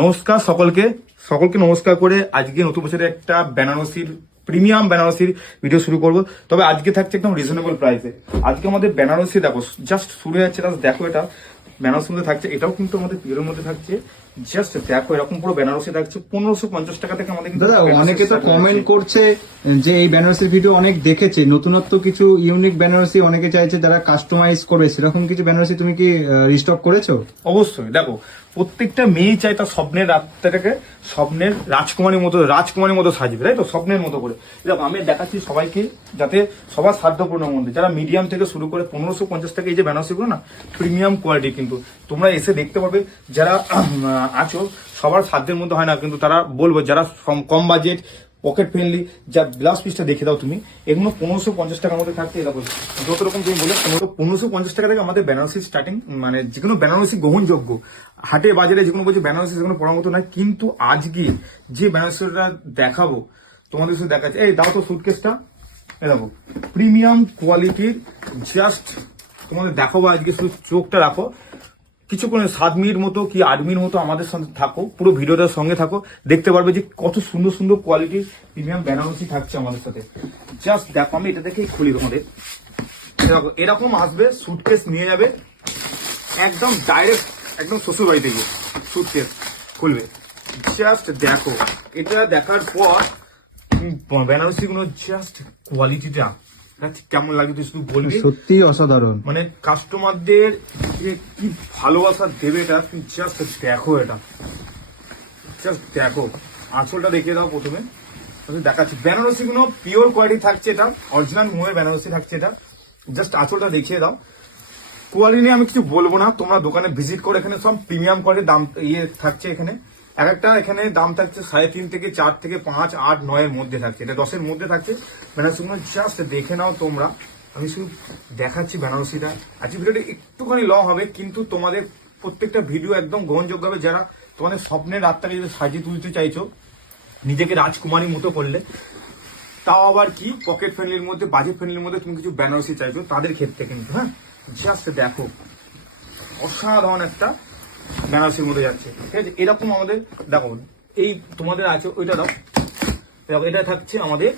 নমস্কার সকলকে। সকলকে নমস্কার করে আজকে নতুন বছরে একটা বেনারসির প্রিমিয়াম বেনারসির ভিডিও শুরু করব। তবে আজকে থাকছে একদম রিজনেবল প্রাইসে আজকে আমাদের বেনারসি দেখো জাস্ট শুরু হয়ে যাচ্ছে দেখো এটা। বেনারসির মধ্যে থাকছে এটাও কিন্তু আমাদের পিওরের মধ্যে থাকছে। জাস্ট দেখো এরকম পুরো বেনারসি থাকছে পনেরোশো পঞ্চাশ টাকা থেকে আমাদের দাদা অনেকে তো কমেন্ট করছে যে এই বেনারসির ভিডিও অনেক দেখেছে। নতুনত্ব কিছু ইউনিক বেনারসি অনেকে চাইছে যারা কাস্টমাইজ করবে। সেরকম কিছু বেনারসি তুমি কি রিস্টক করেছ? অবশ্যই। দেখো প্রত্যেকটা মেয়েই চায় তার স্বপ্নের রাতটাকে স্বপ্নের রাজকুমারীর মতো রাজকুমারীর মতো সাজবে তাই তো? স্বপ্নের মতো করে। এরকম আমি দেখাচ্ছি সবাইকে যাতে সবার সাধ্যপূর্ণের মধ্যে। যারা মিডিয়াম থেকে শুরু করে পনেরোশো পঞ্চাশ টাকা এই যে বেনারসিগুলো না, প্রিমিয়াম কোয়ালিটি কিন্তু। তোমরা এসে দেখতে পাবে যারা আছো, সবার সাধ্যের মধ্যে হয় না, কিন্তু তারা বলব, যারা কম বাজেট পকেট ফ্রেন্ডলি যা ব্লাউজ পিসটা দেখে দাও তুমি, এগুলো পনেরোশো পঞ্চাশ টাকার মধ্যে থাকতে এরকম যত রকম তুমি বলে পনেরো পনেরোশো পঞ্চাশ টাকা থেকে আমাদের বেনারসি স্টার্টিং মানে যে কোনো বেনারসি গ্রহণযোগ্য। হাটে, বাজারে যে কোনো বলছে বেনারসি যেগুলো পড়ার মতো নয়, কিন্তু আজকে যে বেনারসিটা দেখাবো, তোমাদের সাথে দেখাচ্ছে। এই দাও তো সুটকেসটা এ দেখো প্রিমিয়াম কোয়ালিটির জাস্ট তোমাদের দেখাবো আজকে, শুধু চোখটা রাখো। কিছুক্ষণ সাত মিনিট মতো কি আট মিনিট মতো আমাদের সঙ্গে থাকো, পুরো ভিডিওটার সঙ্গে থাকো। দেখতে পারবে যে কত সুন্দর সুন্দর কোয়ালিটির প্রিমিয়াম বেনারসি থাকছে আমাদের সাথে। জাস্ট দেখো, আমি এটা দেখেই খুলি তোমাদের। এরকম আসবে সুটকেস নিয়ে যাবে, একদম ডাইরেক্ট একদম শ্বশুর বাড়ি থেকে সুটকেস খুলবে। জাস্ট দেখো, এটা দেখার পর বেনারসি গুলো জাস্ট কোয়ালিটিটা কেমন লাগে তুই শুধু বলবি? সত্যি অসাধারণ। মানে কাস্টমারদের কি ভালোবাসা দেবে এটা তুমি জাস্ট দেখো এটা। জাস্ট দেখো। আঁচলটা দেখিয়ে দাও প্রথমে। আমি দেখাচ্ছি। বেনারসি গুলো পিওর কোয়ালিটি থাকছে এটা। অরিজিনাল মোয়ের বেনারসি থাকছে এটা। জাস্ট আঁচলটা দেখিয়ে দাও। কোয়ালিটি নিয়ে আমি কিছু বলব না। তোমরা দোকানে ভিজিট করে এখানে সব প্রিমিয়াম কোয়ালিটির দাম ইয়ে থাকছে এখানে। এক একটা এখানে দাম থাকছে সাড়ে তিন থেকে চার থেকে পাঁচ, আট, নয়ের মধ্যে থাকছে। এটা দশের মধ্যে থাকছে। বেনারসিগুলো জাস্ট দেখে নাও তোমরা। আমি শুধু দেখাচ্ছি বেনারসিটা। আজকে ভিডিওটা একটুখানি লং হবে, কিন্তু তোমাদের প্রত্যেকটা ভিডিও একদম গ্রহণযোগ্য হবে। যারা তোমাদের স্বপ্নের রাতটাকে যদি সাজিয়ে তুলতে চাইছো, নিজেকে রাজকুমারীর মতো করলে, তাও আবার কি? পকেট ফ্রেন্ডলির মধ্যে বাজেট ফ্রেন্ডলির মধ্যে তুমি কিছু বেনারসি চাইছো, তাদের ক্ষেত্রে কিন্তু হ্যাঁ? জাস্ট দেখো। অসাধারণ একটা বেনারসির মধ্যে যাচ্ছে। ঠিক আছে? এরকম আমাদের, দেখো, এই তোমাদের আছে, ওইটা দাও। দেখো, এটা থাকছে আমাদের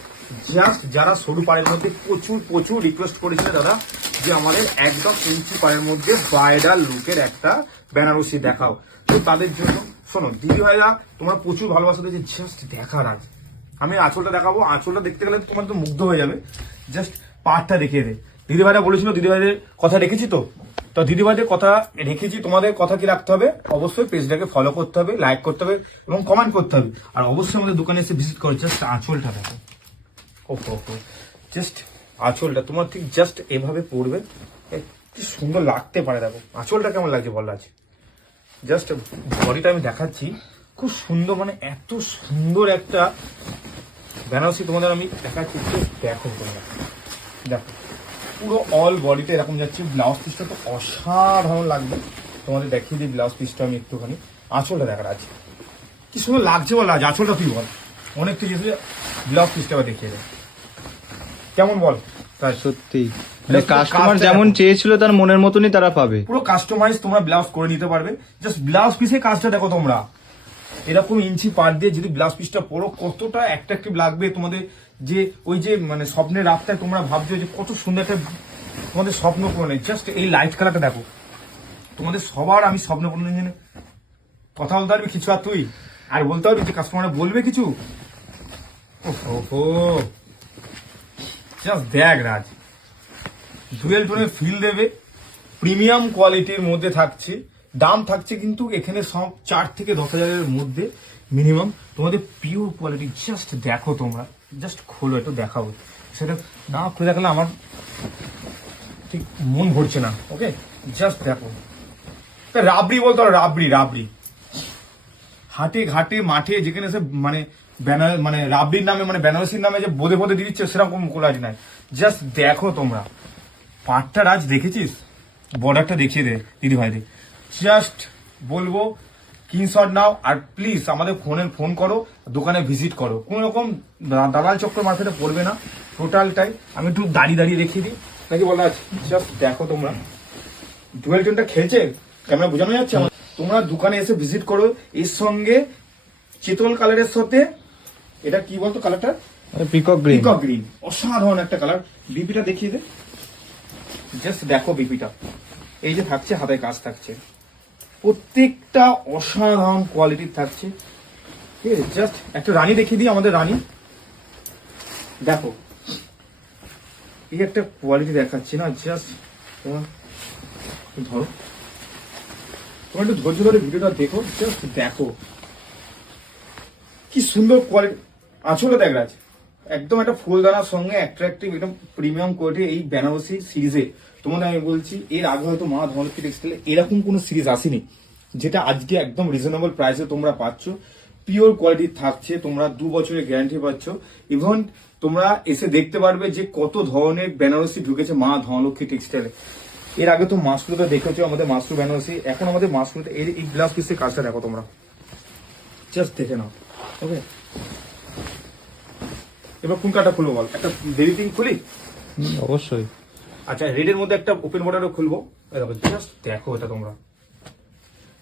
জাস্ট যারা সরু পাড়ের মধ্যে প্রচুর প্রচুর রিকোয়েস্ট করেছিল দাদা, যে আমাদের একদম ইঞ্চি পাড়ের মধ্যে ব্রাইডাল লুকের একটা বেনারসি দেখাও। তো তাদের জন্য, শোনো, দিদি ভাইরা তোমরা প্রচুর ভালোবাসা দিয়েছে জাস্ট দেখার আজ। আমি আঁচলটা দেখাবো, আঁচলটা দেখতে গেলে তোমার তো মুগ্ধ হয়ে যাবে। জাস্ট পার্টটা দেখিয়ে দে। দিদি ভাইরা বলেছিল, দিদি ভাইদের কথা রেখেছি তো? তো দিদি ভাইদের কথা রেখেছি, তোমাদের কথা কি রাখতে হবে? অবশ্যই পেজটাকে ফলো করতে হবে লাইক করতে হবে এবং কমেন্ট করতে হবে। আর অবশ্যই আমাদের দোকানে এসে ভিজিট করো জাস্ট আঁচলটা দেখো। ওহো ওহো জাস্ট আঁচলটা, তোমার ঠিক জাস্ট এভাবে পড়বে। কি সুন্দর লাগতে পারে, দেখো। আঁচলটা কেমন লাগছে বল আছে জাস্ট বডিটা আমি দেখাচ্ছি। খুব সুন্দর মানে এত সুন্দর একটা, বেনারসি তোমাদের আমি দেখাচ্ছি দেখো দেখো। পুরো অল বডিতে এরকম যাচ্ছে ব্লাউজ পিসটা তো অসাধারণ লাগবে। তোমাদের দেখিয়ে দিই ব্লাউজ পিসটা আমি একটুখানি। আঁচলটা দেখার আছে। কি সুন্দর লাগছে বল আজ আঁচলটা তুই বল। অনেক কিছু ব্লাউজ পিসটা দেখিয়ে দেয় কেমন বল? তাই সত্যি। মানে কাস্টমার যেমন। চেয়েছিল তার মনের মতনই তারা পাবে। পুরো কাস্টমাইজ তোমরা ব্লাউজ করে নিতে পারবে। জাস্ট ব্লাউজ পিসে কাজটা দেখো তোমরা। এরকম ইঞ্চি পার দিয়ে যদি ব্লাউজ পিসটা পরো কতটা অ্যাট্রাকটিভ লাগবে তোমাদের যে ওই যে মানে স্বপ্নের রাতটায় তোমরা ভাবছ যে কত সুন্দর একটা তোমাদের স্বপ্ন পূরণে জাস্ট এই লাইট কালারটা দেখো। তোমাদের সবার আমি স্বপ্ন পূরণের জন্য কথা বলতে পারবি কিছু আর তুই? আর বলতে পারবি যে কাস্টমার বলবে কিছু? ওহো জাস্ট দেখ রাজ। ডুয়েল টোনের ফিল দেবে। প্রিমিয়াম কোয়ালিটির মধ্যে থাকছে। দাম থাকছে কিন্তু এখানে সব চার থেকে দশ হাজারের মধ্যে। মিনিমাম। তোমাদের পিওর কোয়ালিটি জাস্ট দেখো তোমরা। জাস্ট খোলো, একটু দেখাবো সেটা না খুলে দেখালে আমার ঠিক মন ভরছে না ওকে জাস্ট দেখো। তা রাবড়ি বলতো রাবড়ি রাবড়ি। হাটে ঘাটে, মাঠে যেখানে সে মানে ব্যানার মানে রাবড়ির নামে মানে বেনারসির নামে যে বোধে বোধে দিয়ে দিচ্ছে, সেরকম কোলাজ নাই। জাস্ট দেখো তোমরা। পাটটা রাজ দেখেছিস? বর্ডারটা দেখিয়ে দে দিদি ভাইদের জাস্ট বলব স্ক্রিনশট নাও আর প্লিজ আমাদের ফোনে ফোন করো দোকানে ভিজিট করো। কোনো রকম দালাল চক্র মার্কেটে পড়বে না টোটালটাই আমি একটু দাঁড়িয়ে দাঁড়িয়ে দেখিয়ে দিই। নাকি বলা আছে জাস্ট দেখো তোমরা। ডুয়েল টোনটা খেলছে? ক্যামেরা বোঝানো যাচ্ছে তোমরা দোকানে এসে ভিজিট করো এর সঙ্গে চিতল কালারের সাথে এটা কি বলতো কালারটা পিকক গ্রিন পিকক গ্রিন অসাধারণ একটা কালার বিপিটা দেখিয়ে দে। জাস্ট দেখো বিপিটা এই যে থাকছে হাতায় কাজ থাকছে। প্রত্যেকটা অসাধারণ কোয়ালিটির থাকছে। ঠিক আছে জাস্ট একটা রানী দেখিয়ে দিই, আমাদের রানী। দেখো, এই একটা কোয়ালিটি দেখাচ্ছি না জাস্ট ধরো। তোমার একটু ধৈর্য ধরে ভিডিওটা দেখো জাস্ট দেখো। কি সুন্দর কোয়ালিটি আঁচলে দেখ রাজ। একদম একটা ফুলদানার সঙ্গে অ্যাট্রাকটিভ একদম প্রিমিয়াম কোয়ালিটি এই বেনারসি সিরিজে তোমাদের আমি বলছি, এর আগে হয়তো মা ধনলক্ষ্মী টেক্সটাইলে এরকম কোনো সিরিজ আসেনি, যেটা আজকে একদম রিজনেবল প্রাইসে তোমরা পাচ্ছ। পিওর কোয়ালিটি থাকছে, তোমরা দু বছরের গ্যারান্টি পাচ্ছ। ইভেন তোমরা এসে দেখতে পারবে যে কত ধরনের বেনারসি ঢুকেছে মা ধনলক্ষ্মী টেক্সটাইলে এর আগে তো মাসরুতে দেখেছ আমাদের মাসরু বেনারসি, এখন আমাদের এই এই গ্লাস পিসের কাজটা দেখো তোমরা। জাস্ট দেখে নাও ওকে এবার কোন কাটা খুলবো বল? একটা বেবি পিঙ্ক খুলি? অবশ্যই। আচ্ছা রেডের মধ্যে একটা ওপেন বর্ডারও খুলবো। জাস্ট দেখো এটা তোমরা।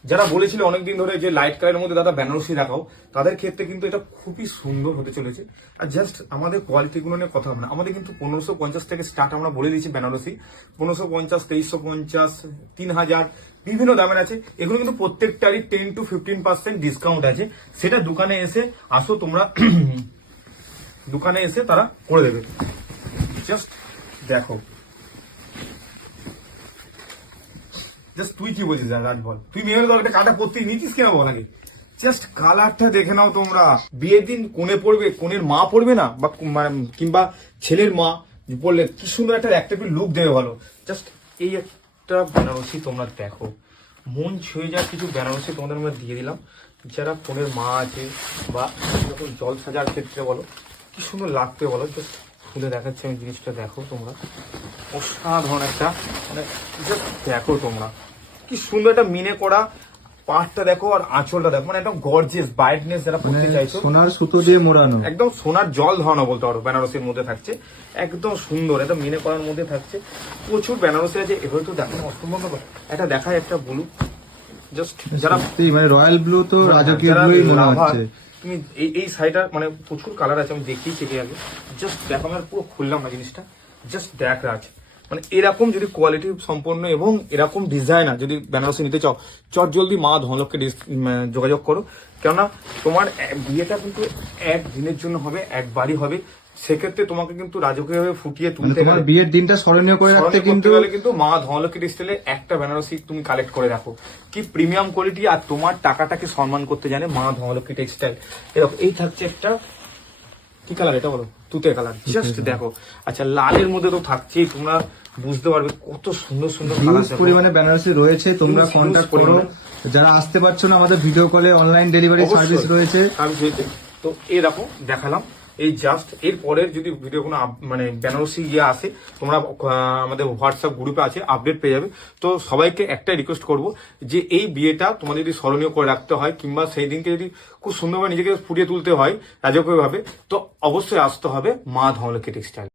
যারা বলেছিল অনেকদিন ধরে যে লাইট কালারের মধ্যে দাদা বেনারসি দেখাও তাদের ক্ষেত্রে কিন্তু এটা খুবই সুন্দর হতে চলেছে। আর জাস্ট আমাদের কোয়ালিটি গুলো নিয়ে কথা হবে না। আমাদের কিন্তু পনেরোশো পঞ্চাশ থেকে স্টার্ট আমরা বলে দিয়েছি বেনারসি পনেরোশো পঞ্চাশ তেইশশো পঞ্চাশ তিন হাজার বিভিন্ন দামের আছে। এগুলো কিন্তু প্রত্যেকটারই ten to fifteen percent discount আছে। সেটা দোকানে এসে আসো তোমরা। দোকানে এসে তারা করে দেবে। জাস্ট দেখো। জাস্ট তুই কি বলছিস রাজ বল। তুই মেয়ের একটা কাটা পড়তে নিতিস কিনা বল আগে? জাস্ট কালারটা দেখে নাও তোমরা। বিয়ের দিন কোণে পড়বে কোণের মা পড়বে না? বা মানে কিংবা ছেলের মা পড়লে কি সুন্দর একটা একটা লুক দেবে ভালো জাস্ট এই একটা বেনারসি তোমরা দেখো। মন ছুঁয়ে যাওয়ার কিছু বেনারসি তোমাদের আমরা দিয়ে দিলাম। যারা কোণের মা আছে বা জল সাজার ক্ষেত্রে বলো কি সুন্দর লাগবে বলো? জাস্ট খুলে দেখাচ্ছি আমি জিনিসটা দেখো তোমরা। অসাধারণ একটা মানে দেখো তোমরা। কি সুন্দর একটা মিনে করা পাটটা দেখো আর আঁচলটা দেখো মানে একদম গর্জিয়াস ব্রাইটনেস যারা মানে পড়তে চাইছো। সোনার সুতো দিয়ে মোড়ানো। একদম সোনার জল ধরানো বলতে পারো বেনারসির মধ্যে থাকছে। একদম সুন্দর একদম মিনে করার মধ্যে থাকছে। প্রচুর বেনারসি আছে এভাবে তো দেখানো অসম্ভব ব্যাপার। একটা দেখায় একটা ব্লু জাস্ট যারা মানে রয়্যাল ব্লু তো রাজকীয় ব্লুই মনে হচ্ছে। তুমি এই এই শাড়িটার মানে প্রচুর কালার আছে, আমি দেখি থেকে আগে। জাস্ট দেখো, আমি পুরো খুললাম না জিনিসটা। জাস্ট দেখ রাজ। মানে এরকম যদি কোয়ালিটি সম্পন্ন এবং এরকম ডিজাইনার যদি বেনারসি নিতে চাও, চট জলদি মা ধনলককে যোগাযোগ করো। কেননা তোমার বিয়েটা কিন্তু এক দিনের জন্য হবে, একবারই হবে। সেক্ষেত্রে তোমাকে কিন্তু রাজকীয়ভাবে ফুটিয়ে মানে তুলতে তোমার বিয়ের দিনটা স্মরণীয় করে রাখতে কিন্তু গেলে কিন্তু মা ধনলক্ষ্মী ডিস্টেলে একটা বেনারসি তুমি কালেক্ট করে রাখো। কি প্রিমিয়াম কোয়ালিটি আর তোমার টাকাটাকে সম্মান করতে জানে মা ধনলক্ষ্মী টেক্সটাইল এরকম এই থাকছে একটা কি কালার এটা বলো? তুতে কালার জাস্ট দেখো। আচ্ছা লালের মধ্যে তো থাকছেই তোমরা বুঝতে পারবে কত সুন্দর সুন্দর পরিমাণে বেনারসি রয়েছে তোমরা কন্ট্যাক্ট করো। যারা আসতে পারছ না আমাদের ভিডিও কলে অনলাইন ডেলিভারি সার্ভিস রয়েছে। সার্ভিস রয়েছে। তো এরকম দেখালাম। এই জাস্ট এর পরের যদি ভিডিও কোনো মানে বেনারসি ইয়ে আসে, তোমরা আমাদের হোয়াটসঅ্যাপ গ্রুপে আছে আপডেট পেয়ে যাবে। তো সবাইকে একটাই রিকোয়েস্ট করব যে এই বিয়েটা তোমাদের যদি স্মরণীয় করে রাখতে হয়, কিংবা সেই দিনকে যদি খুব সুন্দরভাবে নিজেকে ফুটিয়ে তুলতে হয়, রাজকীয়ভাবে, তো অবশ্যই আসতে হবে মা ধমলকে টেক্সটাইল